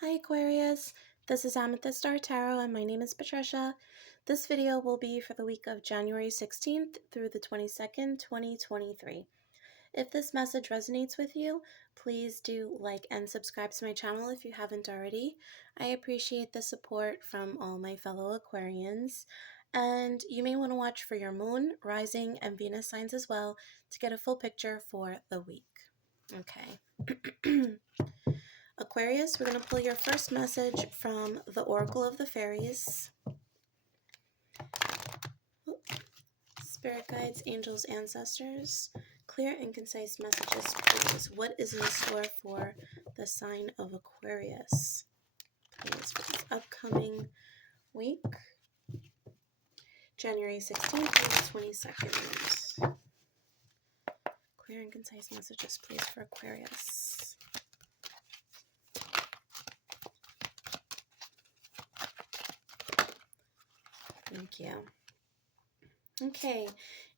Hi Aquarius, this is Amethyst Star Tarot and my name is Patricia. This video will be for the week of January 16th through the 22nd, 2023. If this message resonates with you, please do like and subscribe to my channel if you haven't already. I appreciate the support from all my fellow Aquarians. And you may want to watch for your moon, rising, and Venus signs as well to get a full picture for the week. Okay. Aquarius, we're going to pull your first message from the Oracle of the Fairies. Spirit guides, angels, ancestors. Clear and concise messages, please. What is in store for the sign of Aquarius? Please, for this upcoming week, January 16th through the 22nd. Clear and concise messages, please, for Aquarius. Thank you. Okay,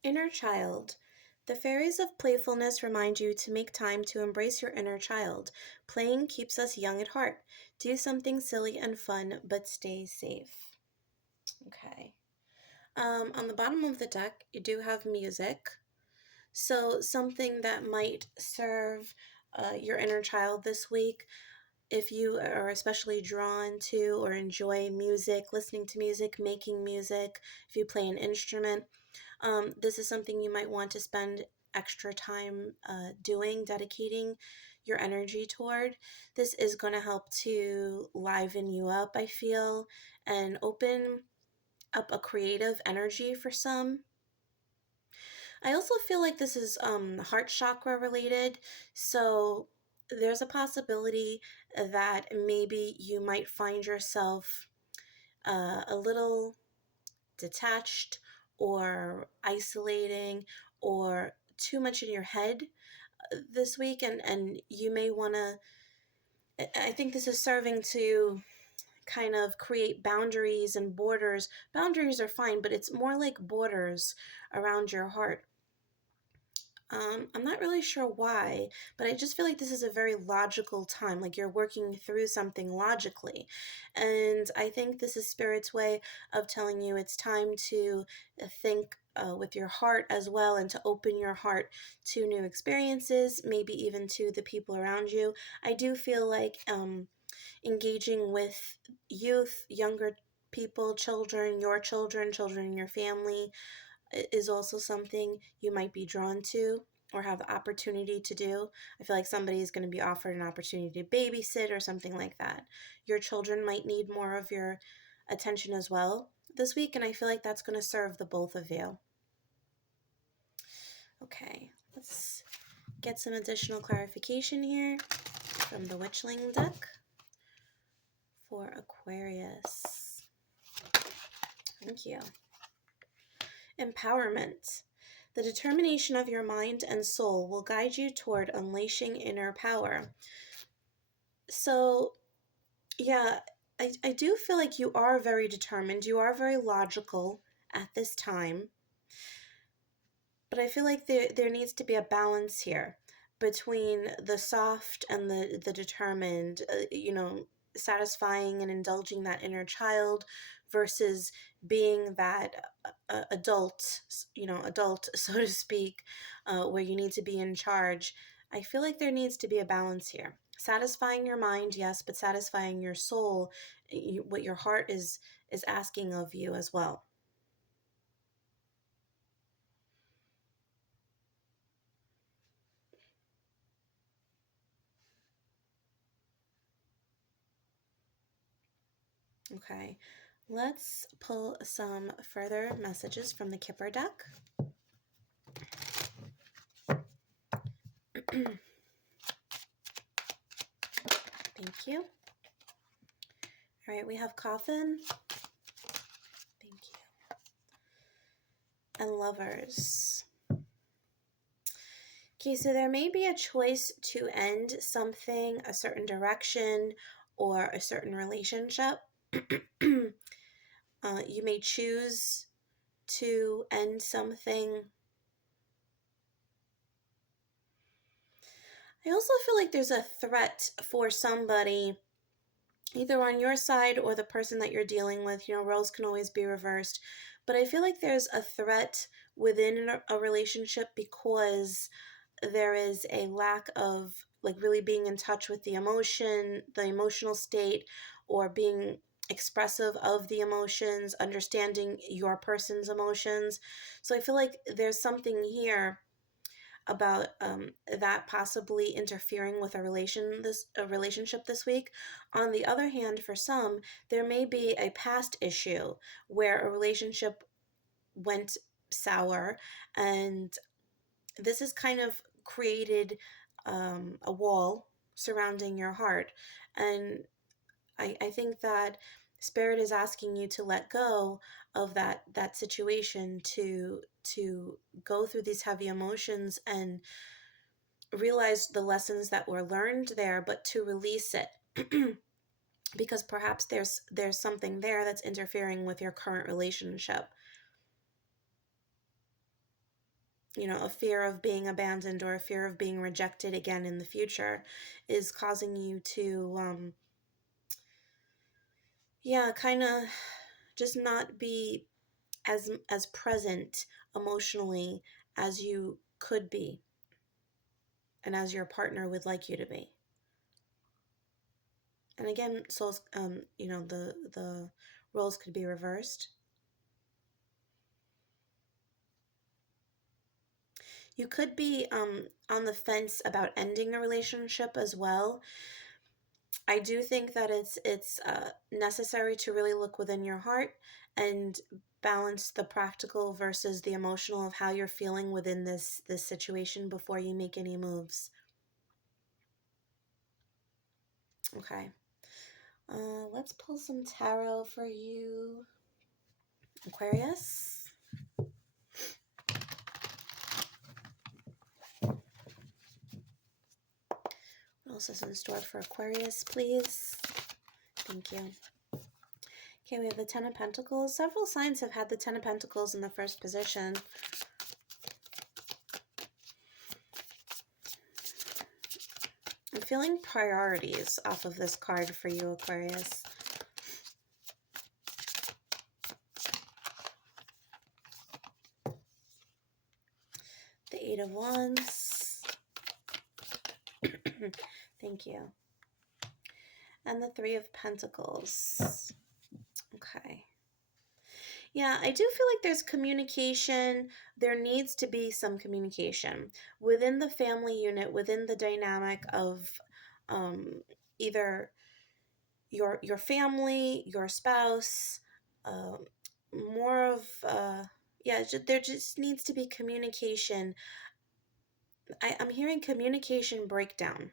inner child. The fairies of playfulness remind you to make time to embrace your inner child. Playing keeps us young at heart. Do something silly and fun, but stay safe. Okay. On the bottom of the deck, you do have music. So something that might serve your inner child this week. If you are especially drawn to or enjoy music, listening to music, making music, if you play an instrument, this is something you might want to spend extra time doing, dedicating your energy toward. This is going to help to liven you up, I feel, and open up a creative energy for some. I also feel like this is heart chakra related, so there's a possibility that maybe you might find yourself a little detached or isolating or too much in your head this week, and you may want to, I think this is serving to kind of create boundaries and borders. Boundaries are fine, but it's more like borders around your heart. I'm not really sure why, but I just feel like this is a very logical time, like you're working through something logically. And I think this is Spirit's way of telling you it's time to think with your heart as well, and to open your heart to new experiences, maybe even to the people around you. I do feel like engaging with youth, younger people, children, children in your family, is also something you might be drawn to or have the opportunity to do. I feel like somebody is going to be offered an opportunity to babysit or something like that. Your children might need more of your attention as well this week, and I feel like that's going to serve the both of you. Okay, let's get some additional clarification here from the Witchling deck for Aquarius. Thank you. Empowerment. The determination of your mind and soul will guide you toward unleashing inner power. So, yeah, I do feel like you are very determined. You are very logical at this time. But I feel like there needs to be a balance here between the soft and the determined, satisfying and indulging that inner child versus being that adult, so to speak, where you need to be in charge. I feel like there needs to be a balance here. Satisfying your mind, yes, but satisfying your soul, what your heart is asking of you as well. Okay, let's pull some further messages from the Kipper deck. Thank you. All right, we have Coffin. Thank you. And Lovers. Okay, so there may be a choice to end something, a certain direction, or a certain relationship. You may choose to end something. I also feel like there's a threat for somebody either on your side or the person that you're dealing with. Roles can always be reversed. But I feel like there's a threat within a relationship because there is a lack of like really being in touch with the emotional state, or being expressive of the emotions, understanding your person's emotions. So I feel like there's something here about that possibly interfering with a relationship this week. On the other hand, for some, there may be a past issue where a relationship went sour, and this has kind of created a wall surrounding your heart. And I think that spirit is asking you to let go of that situation, to go through these heavy emotions and realize the lessons that were learned there, but to release it. Because perhaps there's something there that's interfering with your current relationship. A fear of being abandoned or a fear of being rejected again in the future is causing you to yeah, kind of just not be as present emotionally as you could be, and as your partner would like you to be. And again, souls, the roles could be reversed. You could be on the fence about ending a relationship as well. I do think that it's necessary to really look within your heart and balance the practical versus the emotional of how you're feeling within this situation before you make any moves. Okay. Let's pull some tarot for you, Aquarius. What else is in store for Aquarius, please? Thank you. Okay, we have the Ten of Pentacles. Several signs have had the Ten of Pentacles in the first position. I'm feeling priorities off of this card for you, Aquarius. The Eight of Wands. Thank you. And the Three of Pentacles. Okay. Yeah, I do feel like there's communication. There needs to be some communication within the family unit, within the dynamic of either your family, your spouse, um, more of yeah. There just needs to be communication. I'm hearing communication breakdown.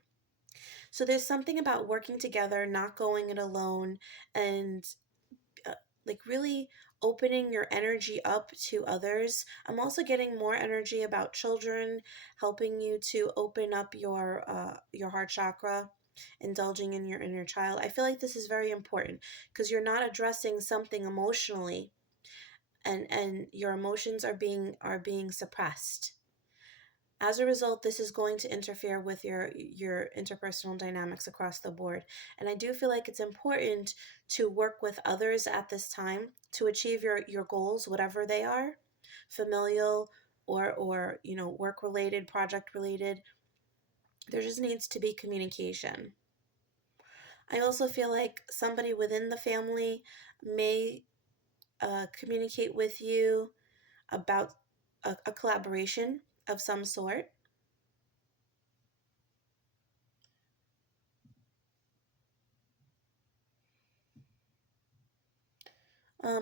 So there's something about working together, not going it alone, and uh, like really opening your energy up to others. I'm also getting more energy about children, helping you to open up your heart chakra, indulging in your inner child. I feel like this is very important because you're not addressing something emotionally, and your emotions are being suppressed. As a result, this is going to interfere with your interpersonal dynamics across the board. And I do feel like it's important to work with others at this time to achieve your goals, whatever they are, familial or work related, project related. There just needs to be communication. I also feel like somebody within the family may communicate with you about a collaboration of some sort.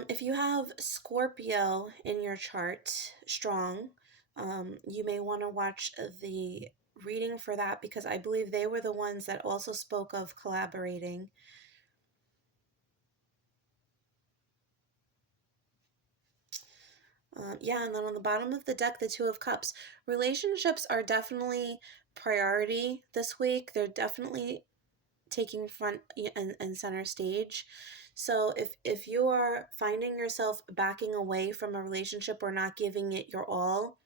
If you have Scorpio in your chart strong, you may want to watch the reading for that, because I believe they were the ones that also spoke of collaborating. Yeah, and then on the bottom of the deck, the Two of Cups. Relationships are definitely priority this week. They're definitely taking front and center stage. So if you are finding yourself backing away from a relationship or not giving it your all,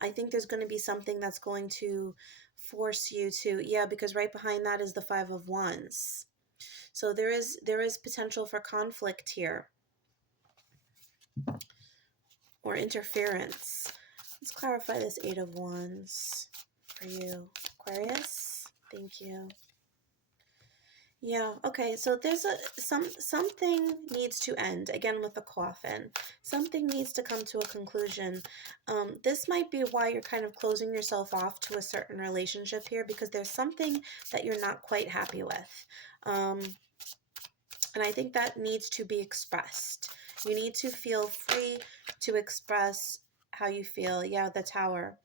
I think there's going to be something that's going to force you to, yeah, because right behind that is the Five of Wands. So there is potential for conflict here or interference. Let's clarify this Eight of Wands for you, Aquarius. Thank you. Yeah, okay, so there's something needs to end, again with the coffin. Something needs to come to a conclusion. This might be why you're kind of closing yourself off to a certain relationship here, because there's something that you're not quite happy with. And I think that needs to be expressed. You need to feel free to express how you feel. Yeah, the Tower.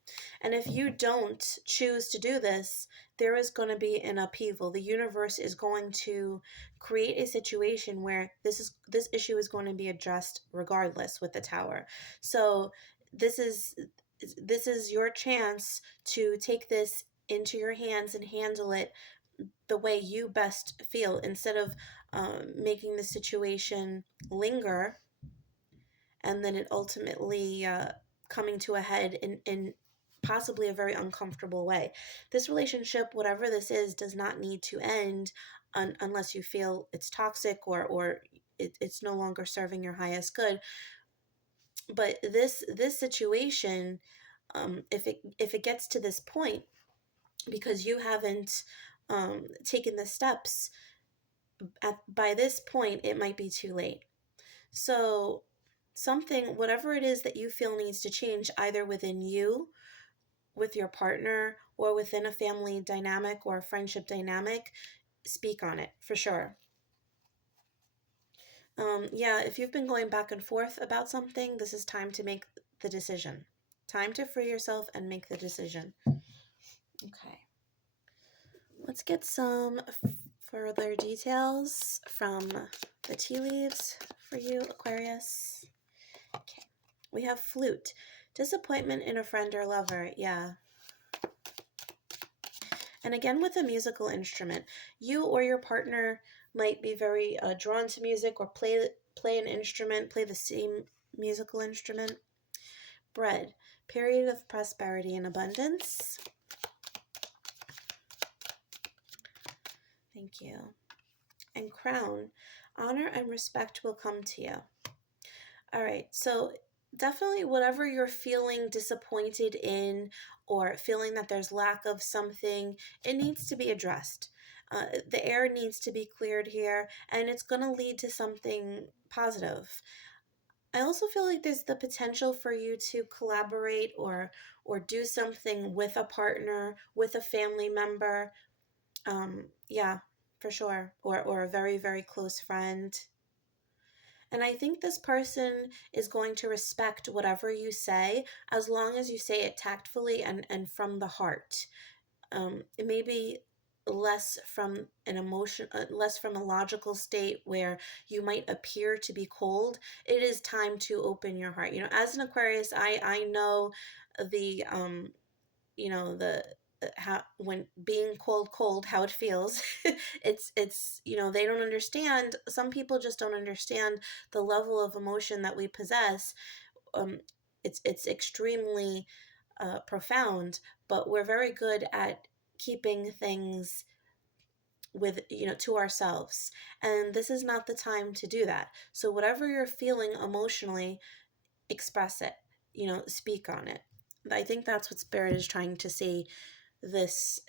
And if you don't choose to do this, there is going to be an upheaval. The universe is going to create a situation where this issue is going to be addressed regardless with the Tower. So this is your chance to take this into your hands and handle it the way you best feel, instead of making the situation linger and then it ultimately coming to a head in possibly a very uncomfortable way. This relationship, whatever this is, does not need to end unless you feel it's toxic or it's no longer serving your highest good. But this situation, if it gets to this point, because you haven't taken the steps, by this point, it might be too late. So something, whatever it is that you feel needs to change, either within you, with your partner, or within a family dynamic or a friendship dynamic, speak on it for sure. Yeah, if you've been going back and forth about something, this is time to make the decision. Time to free yourself and make the decision. Okay. Let's get some further details from the tea leaves for you, Aquarius. Okay. We have flute. Disappointment in a friend or lover. Yeah. And again, with a musical instrument, you or your partner might be very drawn to music or play an instrument, play the same musical instrument. Bread. Period of prosperity and abundance. Thank you. And crown. Honor and respect will come to you. All right, so definitely whatever you're feeling disappointed in or feeling that there's lack of something, it needs to be addressed. The air needs to be cleared here, and it's going to lead to something positive. I also feel like there's the potential for you to collaborate or do something with a partner, with a family member. Yeah, for sure. Or a very, very close friend. And I think this person is going to respect whatever you say, as long as you say it tactfully and from the heart. It may be less from an emotion, less from a logical state where you might appear to be cold. It is time to open your heart. You know, as an Aquarius, I know the how, when being cold, how it feels. It's they don't understand. Some people just don't understand the level of emotion that we possess. It's extremely profound, but we're very good at keeping things with to ourselves, and this is not the time to do that. So whatever you're feeling emotionally, express it, speak on it. I think that's what Spirit is trying to say this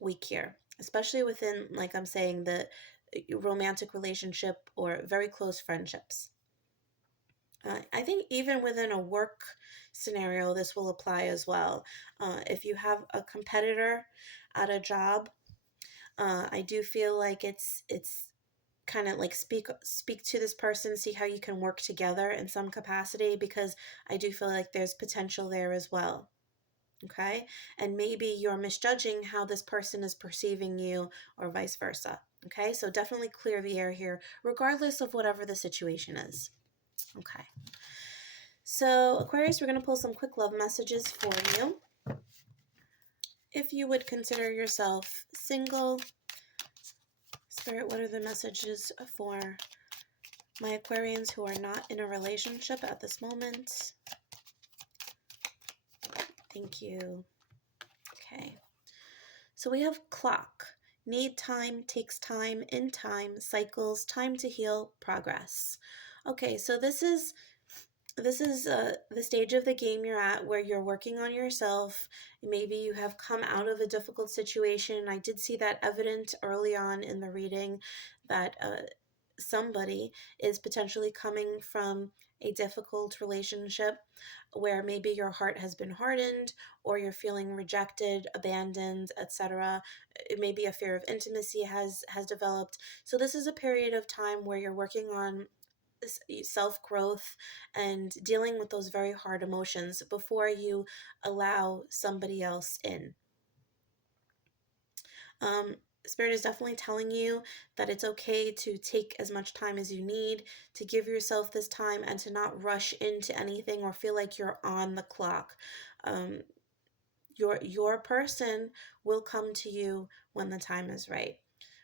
week here, especially within, like I'm saying, the romantic relationship or very close friendships. I think even within a work scenario, this will apply as well. If you have a competitor at a job, I do feel like it's kind of like speak to this person, see how you can work together in some capacity, because I do feel like there's potential there as well. Okay, and maybe you're misjudging how this person is perceiving you, or vice versa. Okay, so definitely clear the air here, regardless of whatever the situation is. Okay, so Aquarius, we're going to pull some quick love messages for you. If you would consider yourself single, Spirit, what are the messages for my Aquarians who are not in a relationship at this moment? Thank you. Okay. So we have clock. Need time, takes time, in time, cycles, time to heal, progress. Okay, so this is the stage of the game you're at where you're working on yourself. Maybe you have come out of a difficult situation. I did see that evident early on in the reading that somebody is potentially coming from a difficult relationship where maybe your heart has been hardened or you're feeling rejected, abandoned, etc. Maybe a fear of intimacy has developed. So this is a period of time where you're working on self growth and dealing with those very hard emotions before you allow somebody else in. Um, Spirit is definitely telling you that it's okay to take as much time as you need, to give yourself this time and to not rush into anything or feel like you're on the clock. Um, your person will come to you when the time is right.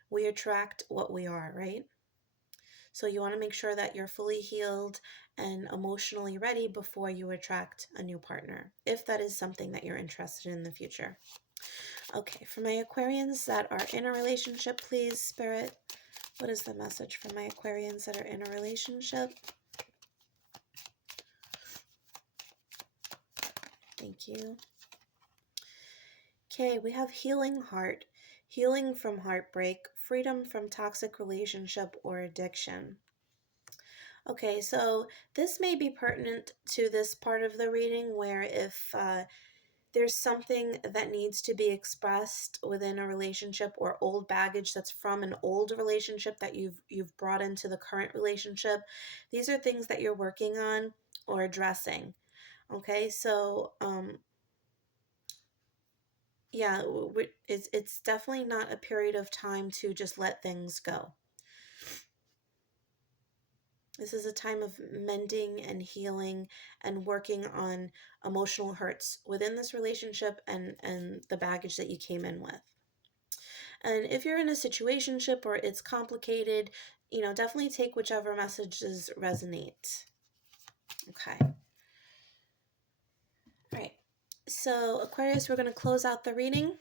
We attract what we are, right? So you want to make sure that you're fully healed and emotionally ready before you attract a new partner, if that is something that you're interested in the future. Okay, for my Aquarians that are in a relationship, please, Spirit, what is the message for my Aquarians that are in a relationship? Thank you. Okay, we have healing heart, healing from heartbreak, freedom from toxic relationship or addiction. Okay, so this may be pertinent to this part of the reading where if there's something that needs to be expressed within a relationship or old baggage that's from an old relationship that you've brought into the current relationship, these are things that you're working on or addressing. Okay, so yeah, it's definitely not a period of time to just let things go. This is a time of mending and healing and working on emotional hurts within this relationship and the baggage that you came in with. And if you're in a situationship or it's complicated, definitely take whichever messages resonate. Okay. All right. So Aquarius, we're going to close out the reading.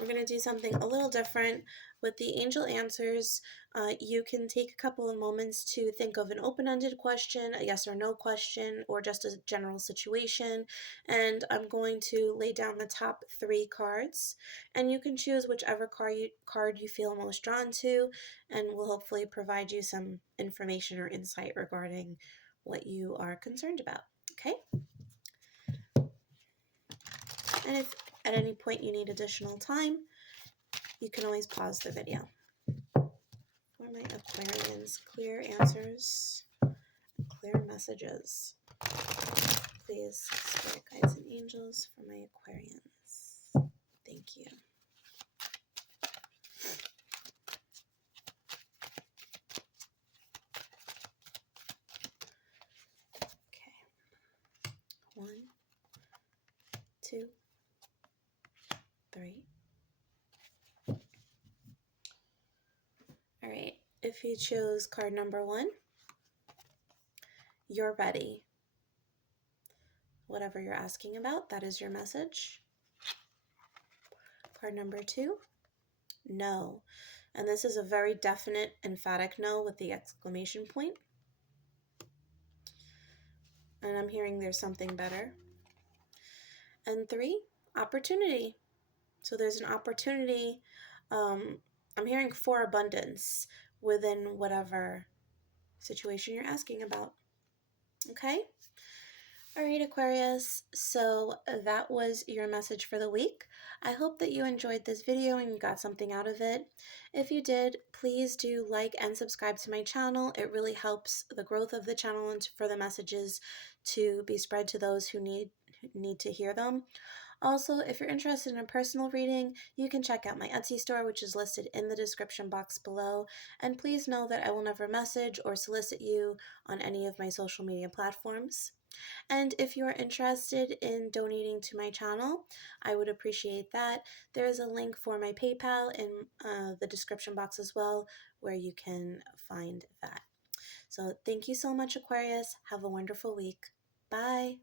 We're going to do something a little different with the angel answers. You can take a couple of moments to think of an open-ended question, a yes or no question, or just a general situation. And I'm going to lay down the top 3 cards, and you can choose whichever card you feel most drawn to, and we'll hopefully provide you some information or insight regarding what you are concerned about. Okay? And if at any point you need additional time, you can always pause the video. For my Aquarians, clear answers, clear messages. Please, spirit guides and angels, for my Aquarians. Thank you. Okay. 1, 2, 3. All right. If you chose card number 1, you're ready. Whatever you're asking about, that is your message. Card number 2, no. And this is a very definite, emphatic no with the exclamation point. And I'm hearing there's something better. And 3, opportunity. So there's an opportunity. I'm hearing for abundance within whatever situation you're asking about. Okay? All right, Aquarius. So that was your message for the week. I hope that you enjoyed this video and you got something out of it. If you did, please do like and subscribe to my channel. It really helps the growth of the channel and for the messages to be spread to those who need to hear them. Also, if you're interested in a personal reading, you can check out my Etsy store, which is listed in the description box below. And please know that I will never message or solicit you on any of my social media platforms. And if you are interested in donating to my channel, I would appreciate that. There is a link for my PayPal in the description box as well, where you can find that. So thank you so much, Aquarius. Have a wonderful week. Bye.